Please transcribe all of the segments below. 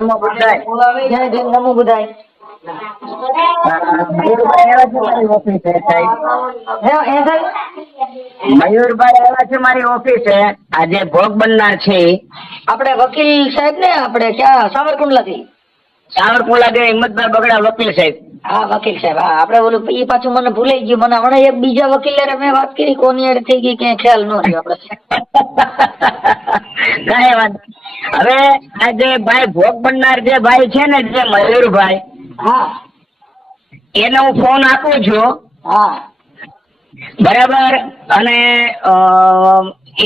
નમો બુદ્ધાય. જય જય નમો બુદ્ધાય. મયુરભાઈ આવ્યા છે મારી ઓફિસે. આજે ભોગ બનનાર છે આપણે વકીલ સાહેબ ને, આપણે ક્યાં સાવરકુંડલા થી. સાવરકુંડલા થી હિંમતભાઈ બગડા વકીલ સાહેબ. હા વકીલ સાહેબ. હા આપણે ઓલું ઈ પાછું મને ભૂલાઈ ગયું. મને હમણાં એક બીજા વકીલ હારે મેં વાત કરી, કોની હારે થઈ ગઈ ક્યાંય ખ્યાલ ન રહ્યો આપણે. કઈ વાંધો. હવે આજે ભાઈ ભોગ બનનાર જે ભાઈ છે ને, જે મયુરભાઈ, હા એને હું ફોન આપું છું. હા બરાબર. અને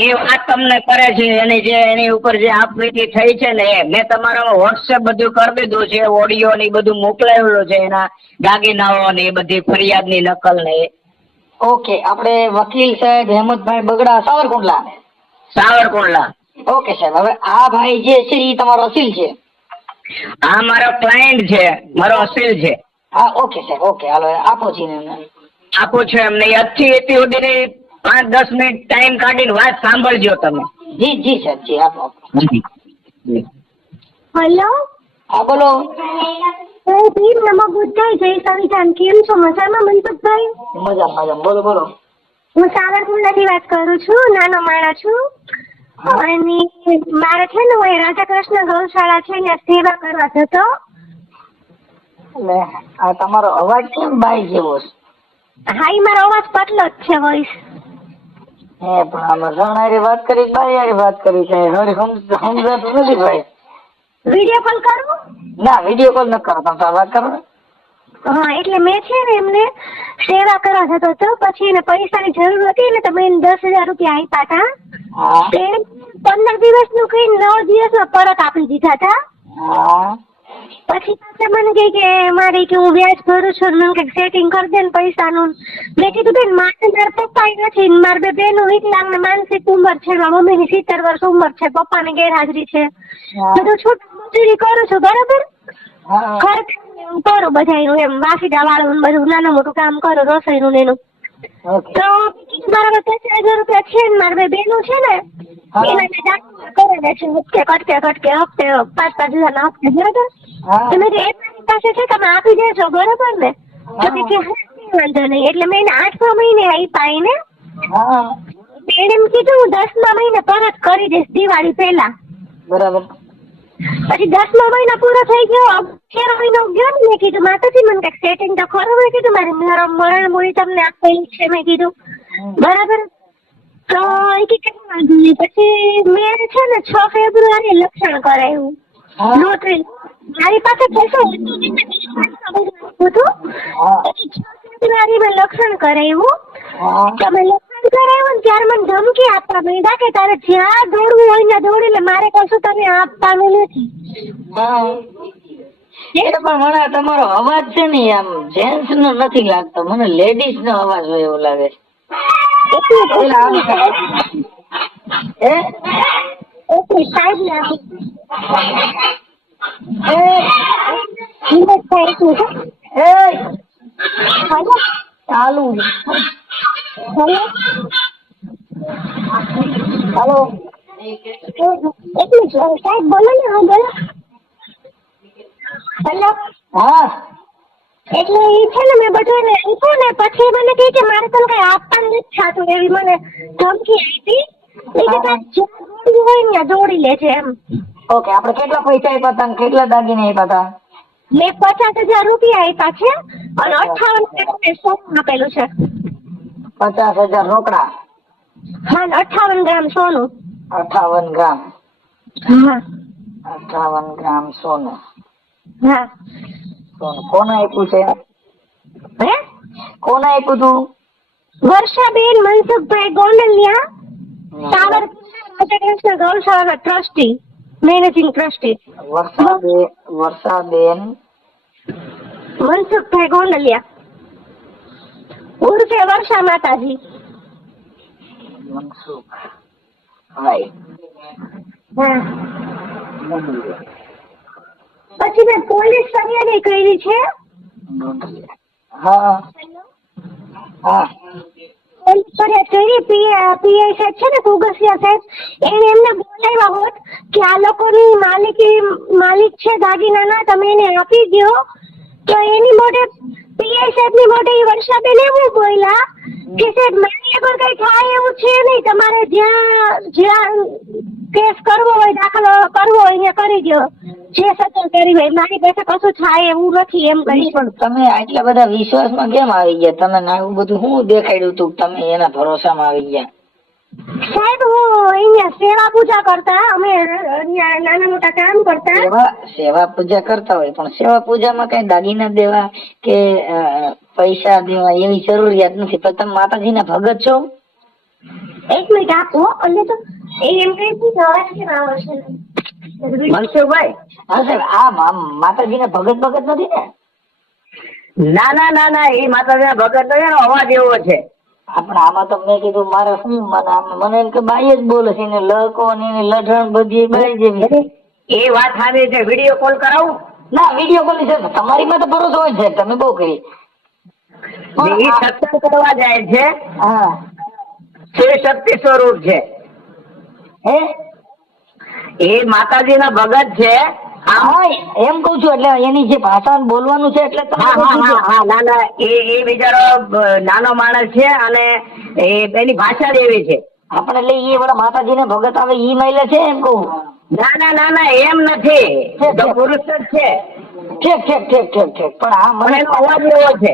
એ વાત તમને કરે છે એની જે એની ઉપર જે આપવીતી થઈ છે ને, એ મેં તમારો વોટ્સએપ બધું કરી દીધું છે. ઓડિયો ને બધું મોકલાવેલું છે, એના દાગીનાઓ ને એ બધી ફરિયાદની નકલ ને. ઓકે. આપણે વકીલ સાહેબ હેમંતભાઈ બગડા, સાવરકુંડલા. સાવરકુંડલા. ઓકે સાહેબ. હવે આ ભાઈ જે છે એ તમારો અસીલ છે? આ મારો ક્લાયન્ટ છે, મારો અસીલ છે. હા ઓકે સાહેબ. ઓકે હાલો આપો છીએ એમને. આપું છું એમને. અત્યાર સુધીની 5-10 મિનિટ ટાઈમ કાઢીને વાત સાંભળજો તમે. જી જી સાહેબ જી આપો. હેલો. હા બોલો. નમો બુદ્ધાય. જય સંવિધાન. કેમ છો? મજામાં મનસુખભાઈ? મજામાં. બોલો બોલો. હું સાવરકુંડલાથી વાત કરું છું. નાનો માણા છું. અને મારે છે ને, હું રાધા કૃષ્ણ ગૌશાળા છે ને સેવા કરવા જતો. એટલે આ તમારો અવાજ કેમ બાઈ જેવો છે? હા, ઈ મારો અવાજ પતલો જ છે વોઇસ. પણ આમાં જણારી વાત કરી, બાઈ હારી વાત કરી છે. હરી સમજાતું નથી ભાઈ. વિડીયો કોલ કરવો? ના, વિડીયો કોલ ન કરો. તમે વાત કરો ને. હા, એટલે મેં છે ને એમને સેવા કરવા જતો હતો. પછી એને પૈસાની જરૂર હતી ને, તો મેં 10,000 રૂપિયા આપ્યા હતા. હા તે 15 દિવસનું કઈ 9 દિવસમાં પરત આપી દીધા હતા. હા પછી પાછા મને કહે કે મારે કે હું વ્યાજ ભરું છું, મને કંઈક સેટિંગ કરી દે ને પૈસાનું. મેં કીધું બેન, મારે મારા પપ્પા નથી, મારા બે બહેનો વિકલાંગ ને માનસિક ઉંમર છે, મારા મમ્મીની 70 વર્ષ ઉંમર છે, પપ્પાની ગેરહાજરી છે. બધું છૂટું મજૂરી કરું છું, બરાબર. ખર્ચ કરું બધાયનું, એમ વાસીડા વાળું બધું નાનું મોટું કામ કરું, રસોઈનું ને એનું. તો મારા 50,000 રૂપિયા છે ને, મારા બે બહેનો છે ને એના મેં દાખલા કરેલા છે, હપ્તે કટકે 5-5 હજારના હપ્તે, બરાબર. તમે જે એમની પાસે છે તમે આપી દેજો, બરોબર ને? તો કે વાંધો નહીં. એટલે મેં એને 8મા મહિને આપ્યા એને. એને એમ કીધું હું 10મા મહિને પરત કરી દઈશ, દિવાળી પહેલા. બરાબર. પછી 10મા મહિનો પૂરો થઈ ગયો, 11 મહિનો ગયો ને. મેં કીધું માતાજી મને કંઈક સેટિંગ તો ખરું. મેં કીધું મારી મરણ મૂડી તમને આપેલી છે, મેં કીધું બરાબર. તો એ કે કઈ વાંધો નહીં. પછી મેં છે ને 6 ફેબ્રુઆરી લક્ષણ કરાવ્યું, નોટરી. મારી પાસે પૈસા હતું. પછી 6 ફેબ્રુઆરી મેં લક્ષણ કરાવ્યું. તમે લક્ષણ કરાવ્યું ને ત્યારે મને ધમકી આપવા માંડ્યા કે તારે જ્યાં દોડવું હોય ને દોડી લે, મારે કશું તને આપવાનું નથી. પણ મને તમારો અવાજ છે ને આમ જેન્ટ્સ નો નથી લાગતો, મને લેડીઝ નો અવાજ હોય એવું લાગે છે. સાહેબ ને ચાલુ. હાલો. એટલું સાહેબ બોલો ને. હા બોલો. હેલો. હા. એટલે એ છે ને મેં બધું એને આપ્યું ને, પછી મને કહે કે મારે તને કઈ આપવાનું નથી થતું, એવી મને ધમકી આપી. એ કે તારે જ્યાં દોડવું હોય ને દોડી લેજે એમ. ઓકે. આપણે કેટલા પૈસા આપ્યા હતા, કેટલા દાગીને આપ્યા હતા? મેં 50,000 રૂપિયા આપ્યા છે અને 58 સોનું આપેલું છે. 50,000 રોકડા? હા, 58 ગ્રામ સોનું. 58 ગ્રામ? હા. 58 ગ્રામ સોનું. હા. સોનું કોને આપ્યું છે? હે? કોને આપ્યું તું? વર્ષાબેન મનસુખભાઈ ગોંડલિયા, સાવરકુંડલા રાધા કૃષ્ણ ગૌશાળાના trustee, managing trustee. Varshaben Mansukhbhai Gondaliya, ઉર્ફે વર્ષા માતાજી. મનસુખ ભાઈ. પછી મેં પોલીસ ફરિયાદ કરી છે. હા હા. ફરિયાદ કરી પીઆઈ સાહેબ છે ને કુગસિયા સાહેબ એને એમને બોલાવ્યા હોત કે આ લોકોની માલિક છે દાગીનાના તમે એને આપી દો તો એની મોઢે પીઆઈ સાહેબ ની મોઢે વર્ષાબેન એવું બોલ્યા કે સાહેબ મારી આગળ કઈ થાય એવું છે નહીં તમારે જ્યાં કેસ કરવો હોય દાખલ કરવો હોય અહીંયા કરી દો જે સત્ય કરી હોય મારી પાસે કશું થાય એવું નથી એમ કરી. પણ તમે આટલા બધા વિશ્વાસમાં કેમ આવી ગયા? તમે આવું બધું શું દેખાડ્યું તું તમે એના ભરોસામાં આવી ગયા? સાહેબ હું અહીંયા સેવા પૂજા કરતા અમે અહીંયા નાના મોટા કામ કરતા. સેવા પૂજા કરતા હોય પણ સેવા પૂજામાં કઈ દાગીના દેવા કે પૈસા દેવા એવી જરૂરિયાત નથી. પણ તમે માતાજીના ભગત છો? એક મિનિટ આપો એટલે તો એમ કઈ અવાજ કેમ આવે છે? મનસુખભાઈ, હા સાહેબ, આ માતાજીના ભગત નથી ને? ના એ માતાજીના ભગત નથી, એનો અવાજ એવો છે. આપણે આમાં તો મેં કીધું મારે શું મને એમ કે બાઈ જ બોલે છે ને લકો ને એની લઢણ બધી બાઈ જેવી. એ વાત સારી છે. વિડીયો કોલ કરાવું? ના, વિડીયો કોલ છે તમારી માં તો ભરોસો હોય છે, તમે બહુ કરી. એ સત્સંગ કરવા જાય છે. હા, શિવ શક્તિ સ્વરૂપ છે. હે એ માતાજીના ભગત છે. હા, એમ કઉ છું. એટલે એની જે ભાષા બોલવાનું છે એટલે ના એ બિચારો નાનો માણસ છે અને એની ભાષા જ એવી છે. આપણે એટલે એ બધા માતાજીને ભગત આવે ઈ મહિલા છે એમ કહું? ના એમ નથી, તો પુરુષ જ છે. ઠીક. પણ આ મને એનો અવાજ એવો છે.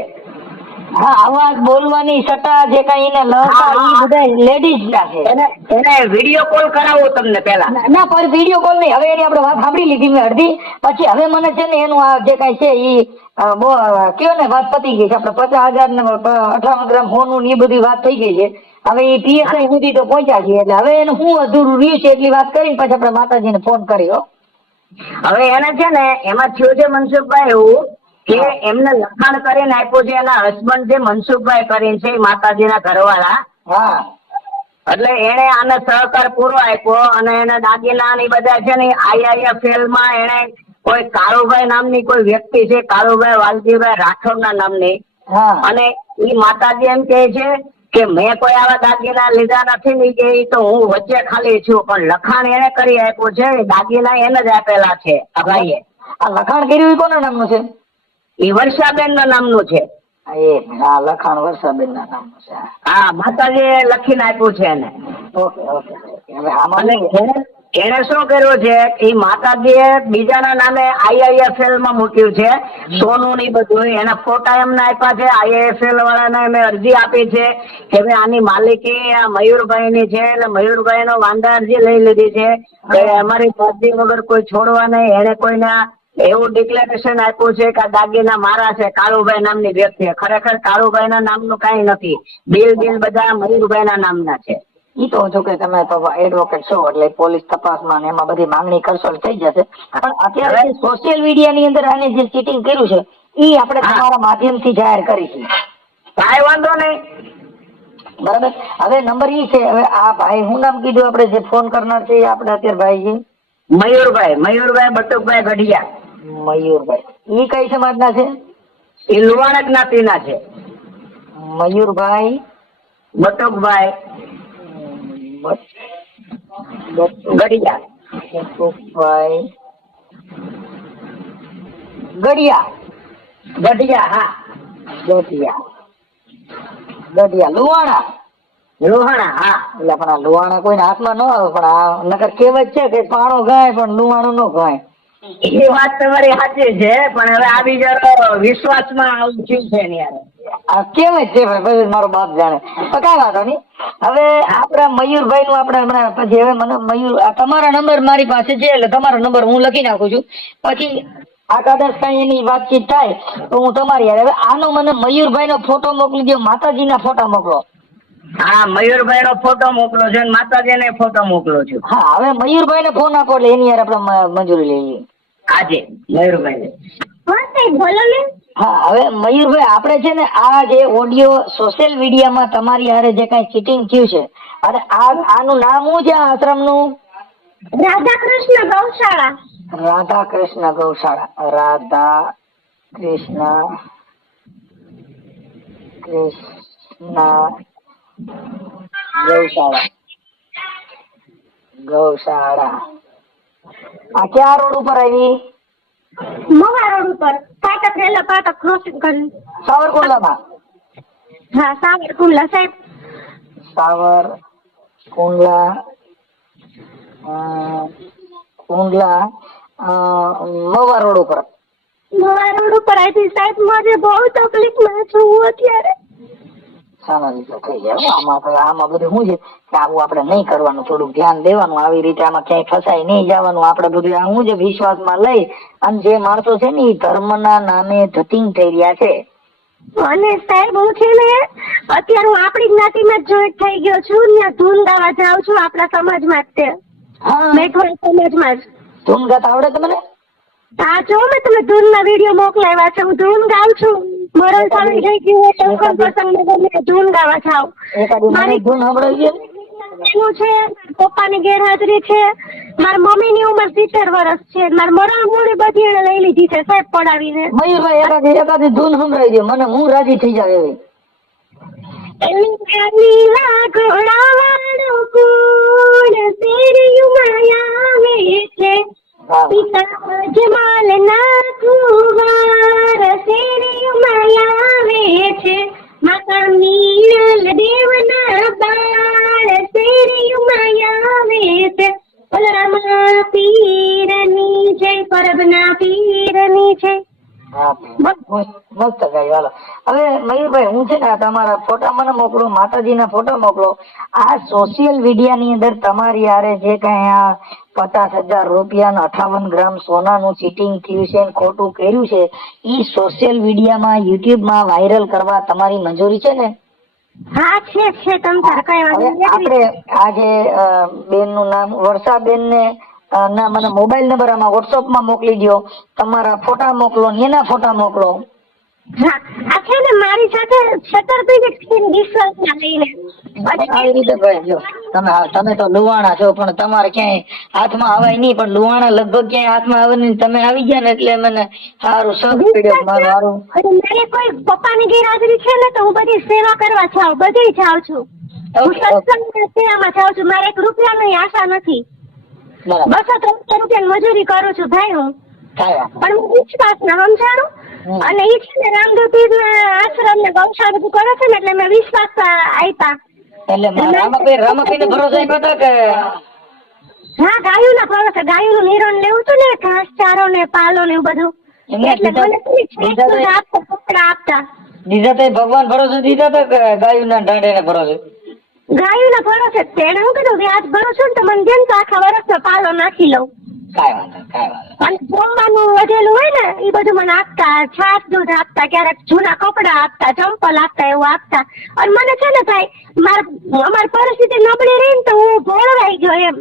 હા, અવાજ બોલવાની સટા જે કઈ એને લડતા ઈ બધા લેડીઝ ના છે. એને વિડીયો કોલ કરાવો તમને પેલા. ના, પર વિડીયો કોલ નહીં. હવે એની આપણે વાત સાંભળી લીધી મેં અડધી. પછી હવે મને છે ને એનું આ જે કઈ છે ઈ કયો ને વાત પતી ગઈ છે. આપણે 50,000 ને 58 ગ્રામ સોનું ને એ બધી વાત થઈ ગઈ છે. હવે એ પીએસઆઈ સુધી તો પહોંચ્યા છે. એટલે હવે એનું શું અધૂરું રહ્યું છે એટલી વાત કરીને પછી આપણે માતાજીને ફોન કર્યો. હવે એને છે ને એમાં થયું છે મનસુખભાઈ એવું કે એમને લખાણ કરીને આપ્યું છે. એના હસબન્ડ જે મનસુખભાઈ કરીને છે માતાજીના ઘરવાળા. હા, એટલે એને આને સહકાર પૂરો આપ્યો અને એને દાગીના ની બધા છે ને IIFL માં એને કોઈ કાળુભાઈ નામની કોઈ વ્યક્તિ છે, કાળુભાઈ વાલજીભાઈ રાઠોડના નામની. હા, અને એ માતાજી એમ કહે છે કે મેં કોઈ આવા દાગીના લીધા નથી ને કે તો હું વચ્ચે ખાલી છું, પણ લખાણ એને કરી આપ્યું છે. દાગીના એને જ આપેલા છે આ ભાઈએ. આ લખાણ કર્યું એ કોના નામનું છે? એ વર્ષાબેન ના નામનું છે. હા, લખાણ વર્ષાબેન ના નામનું છે. હા, માતાજી લખીને આપ્યું છે એને. ઓકે. હવે આમાં એને શું કર્યું છે એ માતાજીએ બીજાના નામે IIFL માં મૂક્યું છે સોનું ની બધું. એના ફોટા એમને આપ્યા છે. IIFL વાળાને મેં અરજી આપી છે કે ભાઈ આની માલિકી આ મયુરભાઈ ની છે. એટલે મયુરભાઈ નો વાંધા અરજી લઈ લીધી છે કે અમારી મરજી વગર કોઈ છોડવા નહીં. એને કોઈને એવું ડિક્લેરેશન આપ્યું છે કે આ દાગીના મારા છે, કાળુભાઈ નામની વ્યક્તિ. ખરેખર કાળુભાઈ ના નામનું કઈ નથી. બિલ બધા મયુરભાઈ ના નામના છે. ઈ તો જો કે તમે એડવોકેટ છો એટલે પોલીસ તપાસમાં એમાં બધી માંગણી કરશો થઈ જશે. પણ અત્યારે સોશિયલ મીડિયા ની અંદર આને જે ચીટિંગ કર્યું છે ઈ આપણે તમારા માધ્યમથી જાહેર કરીશું. કાંઈ વાંધો નહીં. બરાબર. હવે નંબર ઈ છે. હવે આ ભાઈ શું નામ કીધું આપણે જે ફોન કરનાર છે આપણે અત્યારે ભાઈ છે મયુરભાઈ બટુકભાઈ ગઢિયા. મયુરભાઈ ઈ કઈ સમાજના છે? એ લુવાણા જ્ઞાતિના છે. મયુરભાઈ બટુકભાઈ ગઢિયા. ગઢિયા. હા, ગઢિયા લુહાણા. હા. એટલે પણ આ લુહાણા કોઈને હાથમાં ન આવે. પણ આ નકર કહેવત છે કે પાણો ગાય પણ લુહાણું ન ગાય. એ વાત તમારી સાચી છે. પણ હવે આ બીજો વિશ્વાસમાં આવું થયું છે ને યાર. આ કહેવત છે ભાઈ, મારો બાપ જાણે. તો કઈ વાંધો નહીં. હવે આપડા મયુરભાઈ નું આપણે હમણાં પછી હવે મને મયુર તમારા નંબર મારી પાસે છે એટલે તમારો નંબર હું લખી નાખું છું. પછી આ કદાચ કઈ એની વાતચીત થાય તો હું તમારી હવે આનો મને મયુરભાઈ નો ફોટો મોકલી દો, માતાજીના ફોટા મોકલો. હા, મયુરભાઈ નો ફોટો મોકલો છે, માતાજી ને ફોટો મોકલો છું. હા, હવે મયુરભાઈ ને ફોન આપો એટલે એની યાર આપણે મંજૂરી લઈએ. આજે મયુરભાઈ બોલો ને. હા, હવે મયુરભાઈ આપણે છે ને આ જે ઓડિયો સોશિયલ મીડિયામાં તમારી હારે જે કઈ ચીટિંગ થયું છે અને આનું નામ શું છે આ આશ્રમ નું? રાધાકૃષ્ણ ગૌશાળા. રાધાકૃષ્ણ ગૌશાળા. રાધાકૃષ્ણ ગૌશાળા આ ક્યાં રોડ ઉપર આવી? મવા રોડ ઉપર ફાટક રેલા ફાટક ક્રોસિંગ કરી. સાવરકુંડલામાં? હા સાવરકુંડલા સાહેબ. સાવરકુંડલા કુંડલા મવા રોડ ઉપર. મવા રોડ ઉપર આવી સાહેબ. મારે બહુ તકલીફમાં છું હું અત્યારે. સામાન્ય થઈ જાય આમાં બધું શું છે કે આવું આપણે નહીં કરવાનું, થોડુંક ધ્યાન દેવાનું, આવી રીતે આમાં ક્યાંય ફસાઈ નહીં જવાનું. આપણે બધું આ શું છે વિશ્વાસમાં લઈ અને જે માણસો છે ને એ ધર્મના નામે ધતિંગ થઈ રહ્યા છે. અને સાહેબ હું છે ને અત્યારે હું આપણી જ્ઞાતિમાં જ જોઈન્ટ થઈ ગયો છું. ત્યાં ધૂન ગાવા જાઉં છું આપણા સમાજમાં જ. તે હા મેઘવાળ સમાજમાં જ. ધૂન ગાતા આવડે તમને? હા જો મેં તમે ધૂન ના વિડીયો મોકલાવ્યા છે. હું ધૂન ગાઉં છું. મરણ સારું થઈ ગયું હોય શંકર પ્રસંગમાં ગમે ધૂન ગાવા જાઉં. એકાદી મને ધૂન સંભળાવી છે? એનું છે પપ્પાની ગેરહાજરી છે. મારા મમ્મીની ઉંમર 70 વર્ષ છે. મારા મરણ મૂડી બધી એને લઈ લીધી છે સાહેબ પડાવીને. મયુરભાઈ એકાદી ધૂન સંભળાવી દો મને, હું રાજી થઈ જાય એવી. નીલા ઘોડાવાળો કોણ શેરિયું માયાવે છે. પિતા જમાલ ના કુંવાર શેરિયું માયાવે છે. માતા મીરલ દેવના બાળ શેરિયું માયાવે છે. બલરામા પીરની જય, પરબના પીરની જય. મસ્ત ગાય. હાલો હવે મયુરભાઈ હું છે ને તમારા ફોટા મને મોકલો, માતાજીના ફોટા મોકલો. આ સોશિયલ મીડિયા ની અંદર તમારી હારે જે કઈ આ 50,000 રૂપિયા 58 ગ્રામ સોનાનું ચીટિંગ થયું છે, ખોટું કર્યું છે, ઈ સોશિયલ મીડિયામાં યુટ્યુબમાં વાયરલ કરવા તમારી મંજૂરી છે ને? હા છે તમ તાર કઈ વાંધો નથી. આપણે આ જે બેન નું નામ વર્ષાબેન ને ના મને મોબાઈલ નંબર આમાં વોટ્સઅપ માં મોકલી દો. તમારા ફોટા મોકલો ને એના ફોટા મોકલો. હા આ છે ને મારી સાથે છતરપિંડી વિશ્વાસના લઈને. આવી રીતે ભાઈ જો તમે તો લુવાણા છો પણ તમારે ક્યાંય હાથમાં આવાય નહીં, પણ લુવાણા લગભગ ક્યાંય હાથમાં આવે નહીં. તમે આવી ગયા ને એટલે મને સારું શક પીડ્યો મારું. મારે કોઈ પપ્પાની ગેરહાજરી છે ને તો હું બધી સેવા કરવા જાઉં, બધી જાઉં છું. હું સત્સંગની સેવામાં જાઉં છું. મારે 1 રૂપિયાની આશા નથી. 200-300 રૂપિયાની મજૂરી કરું છું ભાઈ હું. પણ હું વિશ્વાસના સમજાણું. અને એ છે ને રામદેવ આશ્રમ ને ગૌશાળા બધું કરે છે ને એટલે મેં વિશ્વાસ આપ્યા. એટલે રામાપીર ને ભરોસો આપ્યો હતો કે? હા ગાયું ના ભરોસે. ગાયું નું નિરણ લેવું હતું ને, ઘાસ ચારો ને પાલો ને એવું બધું. એટલે મને કપડા આપતા. દીધા તો ભગવાન ભરોસે દીધા તો કે ગાયું ના ઢાંઢે ને ભરોસે? ગાયું ના ભરોસે. તેને હું કીધું વ્યાજ ભરું છું ને તો મને જેમ તો આખા વર્ષનો પાલો નાખી લઉં. કાંઈ વાંધો. અને જમવાનું વધેલું હોય ને એ બધું મને આપતા. છાશ દૂધ આપતા, ક્યારેક જૂના કપડા આપતા, ચંપલ આપતા, એવું આપતા. અને મને છે ને ભાઈ અમારી પરિસ્થિતિ નબળી રહી ને તો હું ભોળવાઈ ગયો એમ.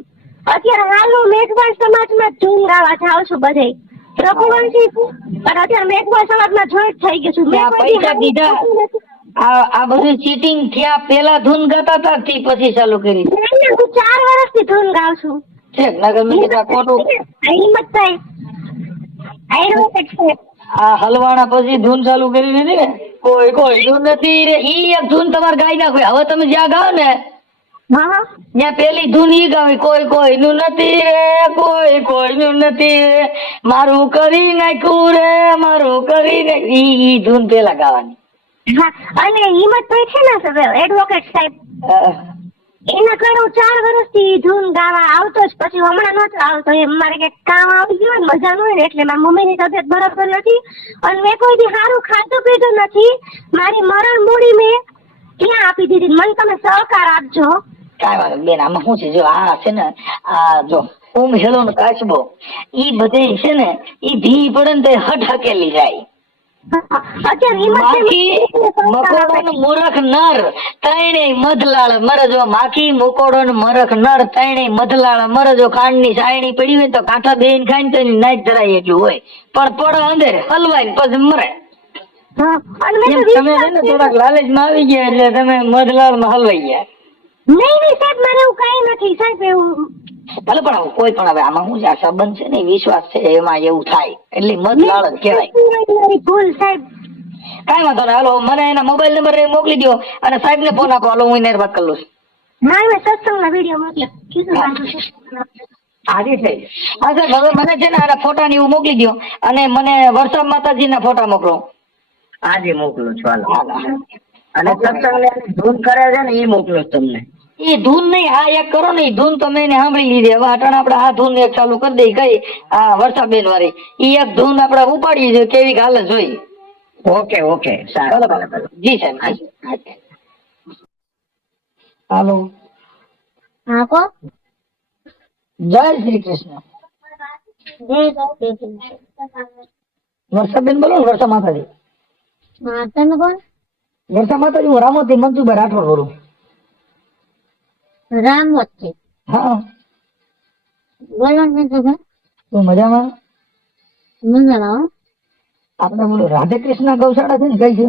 અત્યારે હાલ હું મેઘવાળ સમાજમાં ધૂન ગાવા જાઉં છું બધે. રઘુવંશી પણ અત્યારે મેઘવાળ સમાજમાં જોઈન્ટ થઈ ગયું છું. પૈસા દીધા આ બધું ચીટિંગ થયા પેલા ધૂન ગાતા હતા પછી ચાલુ કરી? હું 4 વર્ષથી ધૂન ગાઉં છું. આ હલવાણા પછી ધૂન ચાલુ કરી દીધી ને? કોઈ ધૂન નથી રે. ઈ એક ધૂન તમારે ગાઈ નાખવી. હવે તમે જ્યાં ગાઓ ને ત્યાં પેલી ધૂન ઈ ગાવી, કોઈનું નથી રે, કોઈનું નથી રે, મારું કરી નાખ્યું રે, મારું કરી નાખ્યું. ઈ ધૂન પેલા ગાવાની. અને હિંમતભાઈ છે ને એડવોકેટ સાહેબ, એના ઘરે હું 4 વર્ષથી ધૂન ગાવા આવતો જ. પછી હમણાં નતો આવતો. એમ મારે કઈક કામ આવી ગયું હોય, મજા ન હોય ને એટલે મારી મમ્મીની તબિયત બરાબર નથી અને મેં કોઈ દી સારું ખાધું પીધું નથી. મારી મરણ મૂડી મેં ત્યાં આપી દીધી. મને તમે સહકાર આપજો. કાંઈ વાંધો બેન. આમાં શું છે જો આ છે ને આ જો હેલો ને કાચબો ઈ બધે છે ને ઈ ભી પડે ને તો હટ હકેલી જાય. મૂરખ નર તૈણે મધલાળ મરજો. માખી મુકોડો ને મૂરખ નર તૈણે મધલાળ મરજો. ખાંડ ની સાયણી પડી હોય તો કાંઠા બેન ખાઈ ને તો એની નાઈટ ધરાય એટલું હોય, પણ પડો અંદર હલવાય ને પછી મરે. તમે છે ને થોડાક લાલચ માં આવી ગયા એટલે તમે મધલાળ માં હલવાઈ ગયા. નહીં સાહેબ મારે એવું કઈ નથી સાહેબ. એવું ભલે પણ કોઈ પણ હવે આમાં શું છે, આ સંબંધ છે ને વિશ્વાસ છે એમાં એવું થાય એટલે મધલાળ જ કહેવાય. ભૂલ સાહેબ. કાંઈ વાંધો નહીં, હાલો મને એના મોબાઈલ નંબર મોકલી દો અને સાહેબ ને ફોન આપો. હાલો હું એને વાત કરી લઉં છું. ના મેં સત્સંગના વિડીયો મોકલ્યા કીધું આજે છે હા સાહેબ, હવે મને છે ને આના ફોટા ને એવું મોકલી દો અને મને વરસાદ માતાજીના ફોટા મોકલો. આજે મોકલું છું હાલો. અને સત્સંગને ધૂન કરે છે ને એ મોકલું છું તમને. એ ધૂન નહીં, આ એક કરો ને, એ ધૂન તો મેં એને સાંભળી લીધી. હવે અટાણે આપણે આ ધૂન એક ચાલુ કરી દઈ, કઈ આ વર્ષાબેન વાળી એ એક ધૂન આપણે ઉપાડીએ છીએ, કેવી હાલે જોઈ. ઓકે ઓકે સારું ભલે ભલે. જી સાહેબ. હાલો, હા કો જય શ્રી કૃષ્ણ. વર્ષાબેન બોલો ને, વર્ષા માતાજી. હા તમે કોણ? વર્ષા માતાજી, હું રામોથી મનસુખભાઈ રાઠોડ બોલું. રામવતી. હા, બોલો ને તમે. તું મજામાં? મજામાં. આપણે બોલો રાધે કૃષ્ણ ગૌશાળા છે ને, કઈ છે?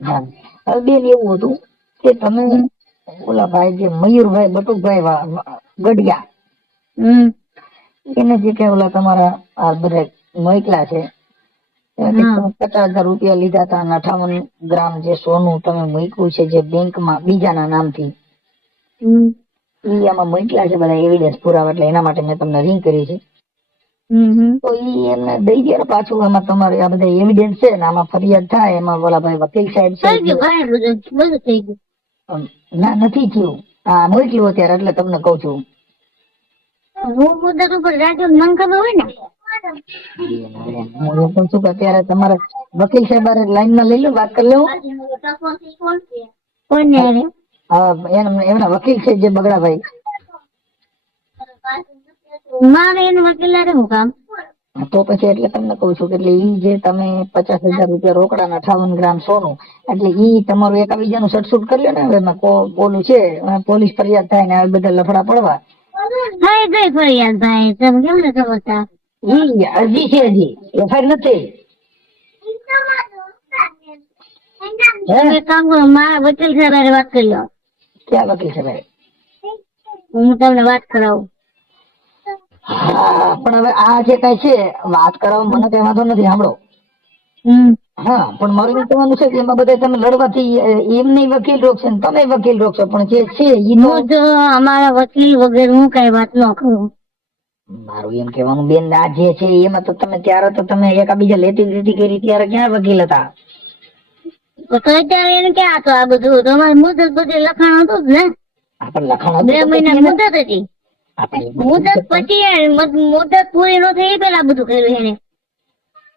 હા, હવે બેન એવું હતું કે તમે ઓલા ભાઈ જે મયુરભાઈ બટુકભાઈ ગઢિયા એને જે કે ઓલા તમારા આ બધા મોકલા છે 50,000 રૂપિયા લીધા હતા અને 58 ગ્રામ જે સોનું તમે મૂક્યું છે જે બેંકમાં બીજાના નામથી, ઈ આમાં મોકલા છે બધા એવિડન્સ પુરાવા, એટલે એના માટે મેં તમને રિંગ કરી છે. તો ઈ એમને દઈ દે પાછું. આમાં તમારે આ બધા એવિડન્સ છે ને, આમાં ફરિયાદ થાય એમાં ઓલા ભાઈ વકીલ સાહેબ છે. ના નથી થયું, હા મોકલ્યું અત્યારે એટલે તમને કઉ છું. હું મુદ્દત ઉપર રાજો મન ખબર હોય ને. હું એમ કહું છું કે અત્યારે તમારે વકીલ સાહેબ લાઈન માં લઈ લો, વાત કરી લેવું. કોને રે? એમના વકીલ છે જે બગડાભાઈ. મારે એનું વકીલ રે હું કામ. તો પછી એટલે તમને કઉ છું કે એટલે ઈ જે તમે 50,000 રૂપિયા રોકડા 58 ગ્રામ સોનું, એટલે ઈ તમારું એકાબીજાનું સટસૂટ કરી લે ને. હવે ઓલું છે પોલીસ ફરિયાદ થાય ને આવી બધા લફડા પડવા. થઈ ગઈ ફરિયાદ ભાઈ, તમે કેમ ને સમજતા? ઈ અરજી છે, હજી એફઆઈઆર નથી. તમે કામ કરો, મારા વકીલ સાહેબ હારે વાત કરી લો. ક્યાં વકીલ છે ભાઈ? હું તમને વાત કરાવું. હા, પણ હવે આ જે કઈ છે વાત કરાવવા મને કઈ વાંધો નથી, સાંભળો. હા, પણ મારું એમ કહેવાનું છે કે એમાં બધા તમે લડવાથી એમ નહીં વકીલ રોકશે ને તમે વકીલ રોકશો, પણ જે છે ઈ હું જો અમારા વકીલ વગેરે હું કઈ વાત ન કરું. મારું એમ કહેવાનું બેન, આ જે છે એમાં તો તમે ત્યારે તો તમે એકાબીજા લેતી દેતી કરી ત્યારે ક્યાં વકીલ હતા? તો અત્યારે એને ક્યાં હતો આ બધું? તમારે મુદત બધી લખાણ હતું જ ને. આપણે લખાણ 2 મહિના મુદત હતી. મુદત પછી મુદત પૂરી ન થઈ એ પેલા બધું કર્યું એને.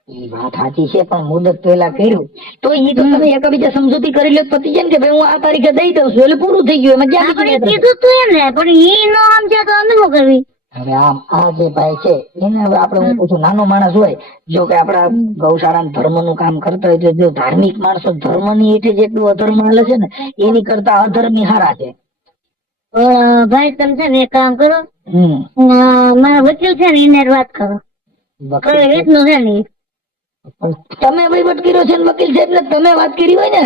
ઈ વાત સાચી છે, પણ મુદત પહેલા કર્યું તો ઈ તો તમે એકાબીજા સમજૂતી કરી લે પતિ જેમ કે ભાઈ હું આ તારીખે દઈ દઉં છું એટલે પૂરું થઈ ગયું. એમાં ક્યાં આપણે કીધું તું એમ ને, પણ ઈ ન સમજે તો અમે શું કરવી? હવે આ જે ભાઈ છે એને હવે આપણે હું પૂછું, નાનો માણસ હોય, જો કે આપડા ગૌશાળા ધર્મ નું કામ કરતા હોય તો જો ધાર્મિક માણસો ધર્મ ની હેઠે જેટલું અધર્મ હાલે છે ને એની કરતા અધર્મી હારા છે. ભાઈ તમે છે ને એક કામ કરો, મારા વકીલ છે ને એને વાત કરો. રીતનું છે ને તમે વહીવટ કર્યો છે ને વકીલ સાહેબ ને તમે વાત કરી હોય ને,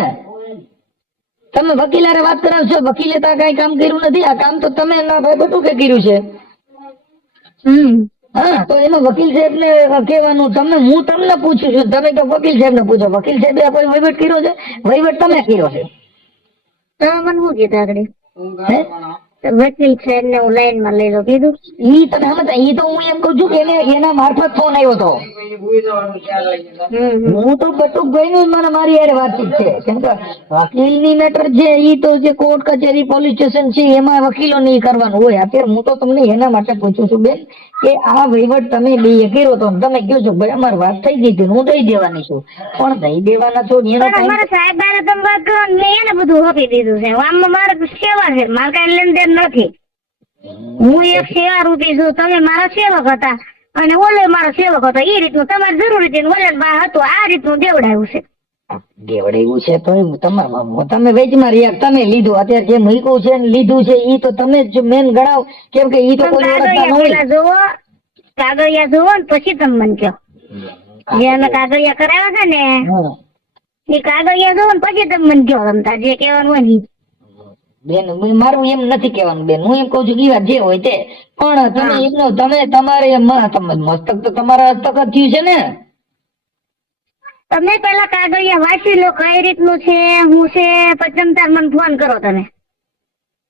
તમે વકીલ હારે વાત કરાવશો. વકીલે તો કઈ કામ કર્યું નથી, આ કામ તો તમે ના ભાઈ બધું કે કર્યું છે. હા, તો એમાં વકીલ સાહેબ ને કહેવાનું, તમે હું તમને પૂછું છું, તમે તો વકીલ સાહેબ ને પૂછો. વકીલ સાહેબે કોઈ વહીવટ કર્યો છે? વહીવટ તમે કર્યો છે. તમે મને શું કીધું આગળ? વકીલ સાહેબ ને હું લાઈન માં લઈ લો કીધું. ઈ તમે સમજતા, ઈ તો હું એમ કઉ છું કે એના મારફત ફોન આવ્યો હતો. હું તો બટુકભાઈ નું મને મારી યાર વાતચીત છે, કેમ કે વકીલ ની મેટર છે ઈ તો જે કોર્ટ કચેરી પોલીસ સ્ટેશન છે એમાં વકીલો ને કરવાનું હોય. અત્યારે હું તો તમને એના માટે પૂછું છું બેન કે આ વહીવટ તમે બે કર્યો તો તમે કહો છો ભાઈ અમારી વાત થઈ ગઈ હતી હું દઈ દેવાની છું, પણ દઈ દેવાના છો મારા સાહેબ બારે તમે વાત કરો, મેં એને બધું આપી દીધું છે. આમાં મારે સેવા છે, મારે કઈ લેનદેન નથી. હું એક સેવા રૂપી છું, તમે મારા સેવક હતા અને ઓલે મારા સેવક હતો. એ રીતનું તમારે જરૂર હતી, ઓલે હતું આ રીતનું દેવડાયું છે. દેવડાવ્યું છે તો તમે વેચમાં રહ્યા, તમે લીધું. અત્યારે જે મૂક્યું છે ને લીધું છે ઈ તો તમે જ મેન ગણાવ, કેમ કે ઈ તો કાગળિયા જોવો, કાગળિયા જોવો ને પછી તમે મને કહો. જે અમે કાગળિયા કરાવ્યા હતા ને એ કાગળિયા જોવો ને પછી તમે મને કહો. રમતા જે કહેવાનું હોય ને બેન, મારું એમ નથી કહેવાનું બેન, હું એમ કઉ છું કે વાત જે હોય તે, પણ તમે એમનો તમે તમારે મસ્તક તો તમારા હસ્તક જ થયું છે ને. તમે પેલા કાગળિયા વાંચી લો કઈ રીતનું છે હું છે પછી તમ તાર મને ફોન કરો તમે.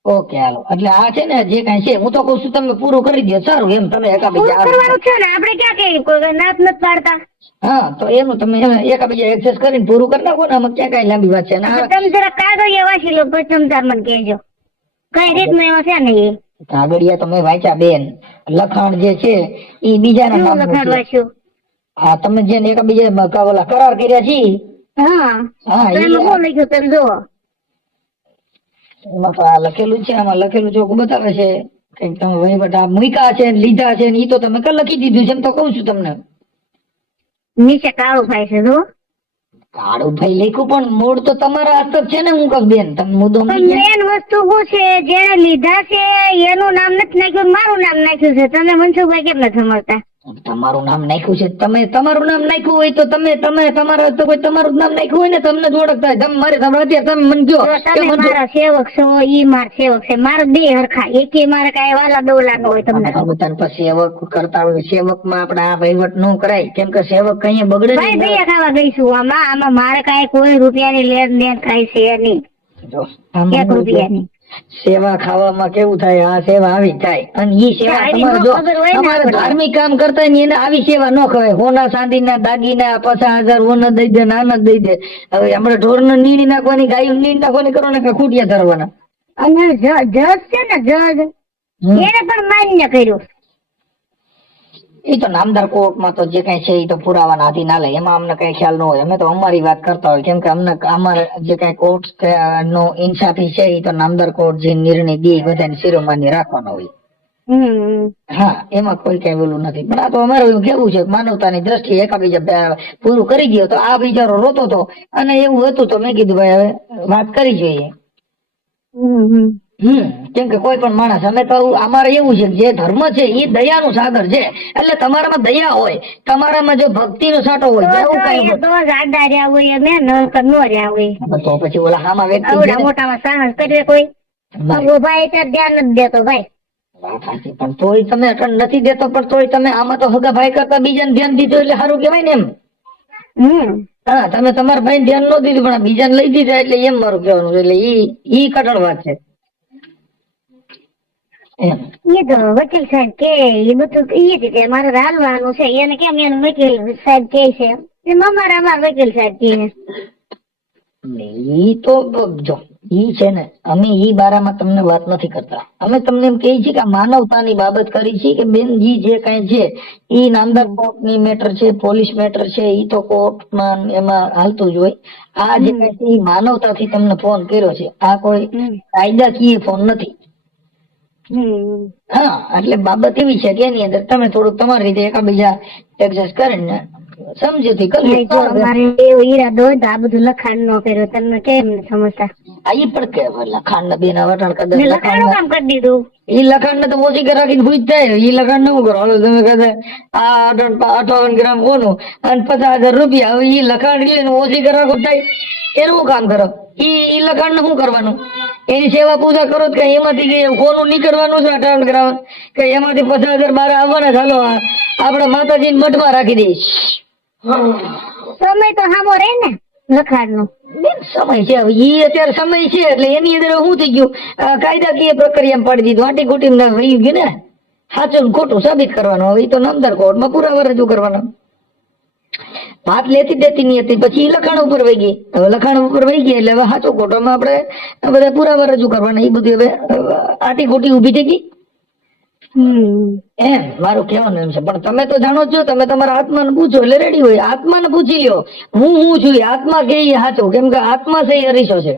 ઓકે હાલો, એટલે આ છે ને જે કઈ છે હું તો કઉ છું તમે પૂરું કરી દો, સારું એમ તમે પૂરું એકાબીજા કરવાનું છે ને આપણે ક્યાં કઈ કોઈ નાત નથી પાડતા. હા તો એનું તમે એકાબીજા એક્સેસ કરીને પૂરું કરી નાખો ને, આમાં ક્યાં કઈ લાંબી વાત છે ને તમે જરા કાગળિયા વાંચી લો પછી તમ તાર મને કહેજો કઈ રીતનું એમાં છે ને એ. કાગળિયા તો મેં વાંચ્યા બેન, લખાણ જે છે એ બીજાના શું નામનું લખાણ છે. વાંચ્યું? હા તમે જે એકાબીજા ઓલા કરાર કર્યા છે હા હા તો એમાં શું લખ્યું તમે જુઓ. એમાં તો આ લખેલું છે, આમાં લખેલું ચોખ્ખું બતાવે છે કઈક તમે વહીવટ આ મૂક્યા છે ને લીધા છે ને ઈ તો તમે લખી દીધું છે એમ તો કઉ છું તમને. નીચે કાળું થાય છે જુઓ. કાળું ભાઈ લખ્યું પણ મૂળ તો તમારા હાથ જ છે ને હું કહું બેન, તમે મુદ્દો પણ મેન વસ્તુ શું છે જેને લીધા છે એનું નામ નથી નાખ્યું મારું નામ નાખ્યું છે. તમે મનસુખભાઈ કેમ નથી સમજતા? તમારું નામ નાખ્યું છે, તમે તમારું નામ નાખ્યું હોય તો તમે તમારા તો કોઈ તમારું નામ નાખ્યું હોય ને તમને જ ઓળખતા હોય. તમે મારે અત્યારે તમે મને કહો તો કે તમે મારા સેવક છો ઈ મારા સેવક છે, મારો બે હરખા એકે મારે કાંઈ વાલા દોલા ન હોય તમને. સેવક કરતા હોય, સેવક માં આપડે આ વહીવટ ન કરાય કેમ કે સેવક કઈ બગડે ભાઈ નહીં. દયા ખાવા ગઈશું આમાં મારે કાંઈ કોઈ રૂપિયાની લેણ દેણ કાંઈ છે નહીં. જો, આમાં એક રૂપિયાની સેવા ખાવામાં કેવું થાય, આ સેવા આવી થાય અને ઈ સેવા આવી તમારે ન જો ખબર હોય ને તમારે આપણે. ધાર્મિક કામ કરતા હોય ને એને આવી સેવા ન ખવાય. હોના ચાંદીના દાગીના 50,000 હોના દઈ દે, નાના દઈ દે. હવે આપણે ઢોરને નીણી નાખવાની, ગાયું નીણી નાખવાની કરો ને કે ખૂટિયા ધરવાના. અને જજ છે ને જજ એને પણ માન્ય કર્યું. એ તો નામદાર કોર્ટમાં તો જે કઈ છે એ તો પુરાવાના આધી ના લે, એમાં અમને કઈ ખ્યાલ ન હોય. અમે તો અમારી વાત કરતા હોય કેમ કે અમને અમારે જે કઈ કોર્ટ નો ઇન્સાફી છે એ તો નામદાર કોર્ટ જે નિર્ણય દે બધાને શિરોમાન્ય રાખવાનો હોય. હા એમાં કોઈ કઈ બોલું નથી. પણ આ તો અમારે એવું કેવું છે માનવતાની દ્રષ્ટિએ એકાબીજા પૂરું કરી દો. તો આ બિચારો રોતો હતો અને એવું હતું તો મેં કીધું ભાઈ હવે વાત કરી જોઈએ. કેમ કે કોઈ પણ માણસ અમે તો અમારે એવું છે જે ધર્મ છે એ દયાનું સાગર છે. એટલે તમારામાં દયા હોય, તમારામાં જો ભક્તિનો સાટો હોય એવું કઈ તો જાડા રહ્યા હોય અમે નકર નો રહ્યા હોય. તો પછી ઓલા હામાં વ્યક્તિ છે આવડા ને, મોટામાં સાહસ કરે કોઈ ભાઈ ત્યાં ધ્યાન નથી દેતો ભાઈ. વાત સાચી પણ તોય તમે અટણ નથી દેતો પણ તોય તમે આમાં તો હગા ભાઈ કરતા બીજાને ધ્યાન દીધું એટલે સારું કહેવાય ને એમ. હા તમે તમારા ભાઈ ધ્યાન ન દીધું પણ બીજાને લઈ દીધા એટલે એમ મારું કહેવાનું છે. એટલે ઈ કઠણ વાત છે એમ. એ તો વકીલ સાહેબ કે એ બધું એ રીતે મારે હાલવાનું છે એને કેમ એનું વકીલ સાહેબ કે છે એમ અમારા વકીલ સાહેબ કે ઈ તો જો ઈ છે ને અમે ઈ બારામાં તમને વાત નથી કરતા. અમે તમને એમ કહીએ છીએ કે માનવતાની બાબત કરી છે કે બેન ઈ જે કઈ છે ઈ નામદાર કોર્ટની મેટર છે, પોલીસ મેટર છે, ઈ તો કોર્ટમાં એમાં હાલતું જ હોય. આ જે કઈ છે ઈ માનવતાથી તમને ફોન કર્યો છે, આ કોઈ કાયદાકીય ફોન નથી. હા એટલે બાબત એવી છે કે એની અંદર તમે થોડુંક તમારી રીતે એકાબીજા એડજસ્ટ કરીને સમજૂતી કરી. જો અમારે એવો ઈરાદો હોય તો આ બધું લખાણ નો કર્યો તમે કેમ સમજતા? આ ઈ પણ કે લખાણ ના બેન વટાણ કદાચ લખાણનું કામ કરી દીધું. ઈ લખાણ ને તો ઓછી કે રાખીને ભૂજ થાય. ઈ લખાણ ને શું કરો હાલો તમે કદાચ આ 58 ગ્રામ કોનું અને 50,000 રૂપિયા. હવે ઈ લખાણ એટલે ઓછી કે રાખો થાય એનું શું કામ કરો? ઈ લખાણ ને શું કરવાનું? એની સેવા પૂજા કરો કે એમાંથી કે કોનું નીકળવાનું છે 58 ગ્રામ કે એમાંથી 50,000 બાર આવવાના. ચાલો આપણે માતાજી મઠમાં રાખી દઈશ. સમય તો સામો રહે ને લખાણ નો સમય છે હવે ઈ અત્યારે સમય છે એટલે એની અંદર શું થઈ ગયું કાયદાકીય પ્રક્રિયા પાડી દીધું. આટી કુટી વહી ગયું ને સાચું ને ખોટું સાબિત કરવાનું. હવે ઈ તો નામદાર કોર્ટમાં પુરાવા રજૂ કરવાના. વાત લેતી દેતી નહીં હતી પછી લખાણ ઉપર વહી ગઈ. હવે લખાણ ઉપર વહી ગઈ એટલે હવે સાચું ખોટોમાં આપણે બધા પુરાવા રજૂ કરવાના. એ બધું હવે આટી કુટી ઉભી થઈ ગઈ એમ મારું કહેવાનું એમ છે. પણ તમે તો જાણો છો, તમે તમારા આત્માને પૂછો એટલે રેડી હોય. આત્માને પૂછી લ્યો હું છું આત્મા કે સાચું, કેમ કે આત્મા છે એ અરીસો છે.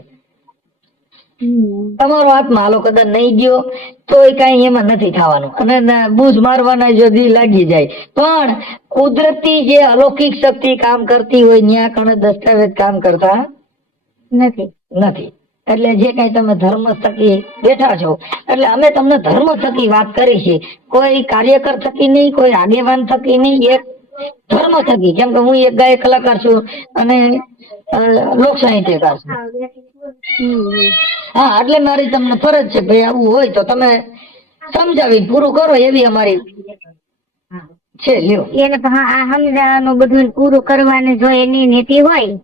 તમારો આત્મા હાલો કદાચ નહીં ગયો તો કઈ એમાં નથી થવાનું અને બૂઝ મારવાના જો દી લાગી જાય. પણ કુદરતી જે અલૌકિક શક્તિ કામ કરતી હોય ત્યાં કણે દસ્તાવેજ કામ કરતા નથી. એટલે જે કઈ તમે ધર્મ થકી બેઠા છો એટલે અમે તમને ધર્મ થકી વાત કરી છે, કોઈ કાર્યકર થકી નહીં, કોઈ આગેવાન થકી નહીં, એક ધર્મ થકી. કેમ કે હું એક ગાયક કલાકાર છું અને લોક સાહિત્યકાર છું. હા એટલે મારી તમને ફરજ છે ભાઈ આવું હોય તો તમે સમજાવી પૂરું કરો એવી અમારી છે લ્યો. એને આ સમજાવવાનું બધું પૂરું કરવાનું જો એની નીતિ હોય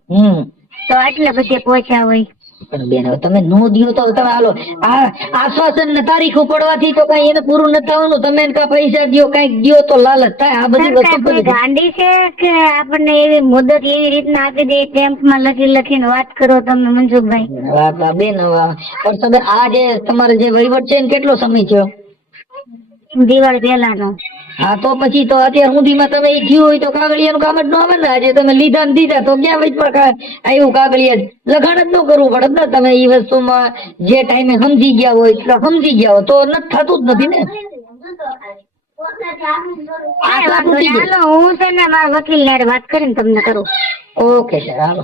તો આટલે બધે પહોંચ્યા હોય. પણ બેન હવે તમે નો દિયો તો તમે હાલો આ આશ્વાસન ને તારીખો પડવાથી તો કઈ એને પૂરું નથી થવાનું. તમે એને કાંઈ પૈસા દ્યો કઈક દ્યો તો લાલચ થાય. આ બધી સરકાર વસ્તુ કોઈ ગાંડી છે કે આપણને એવી મુદત એવી રીતના આપી દે ટેમ્પમાં લખીને વાત કરો તમે મનસુખભાઈ. બેન પણ તમે આ જે તમારે જે વહીવટ છે ને કેટલો સમય થયો? દિવાળી પહેલાનો. હા તો પછી તો અત્યાર સુધીમાં તમે એ થયું હોય તો કાગળિયાનું કામ જ ન આવે ને. આજે તમે લીધા ને દીધા તો ક્યાં વચમાં આવ્યું કાગળિયા લખાણ જ ન કરવું પડે ને. તમે એ વસ્તુમાં જે ટાઈમે સમજી ગયા હોય એટલે સમજી ગયા હોય તો નથી થતું જ નથી ને. હાલો હું છે ને મારા વકીલ ને વાત કરીને તમને કરું. Okay sir hello.